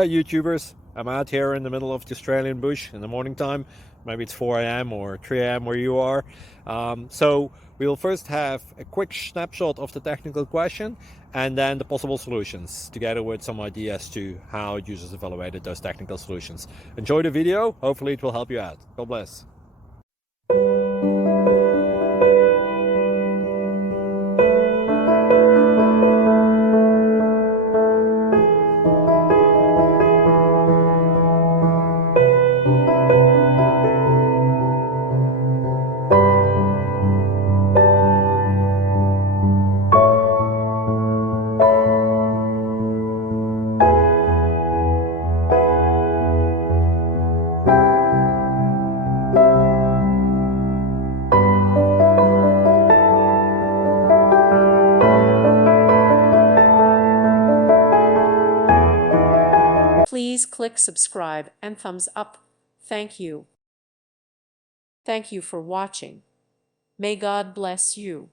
Hi YouTubers, I'm out here in the middle of the Australian bush in the morning time. Maybe it's 4 a.m. or 3 a.m. where you are. So we'll first have a quick snapshot of the technical question and then the possible solutions, together with some ideas to how users evaluated those technical solutions. Enjoy the video, hopefully it will help you out. God bless. Please click subscribe and thumbs up. Thank you. Thank you for watching. May God bless you.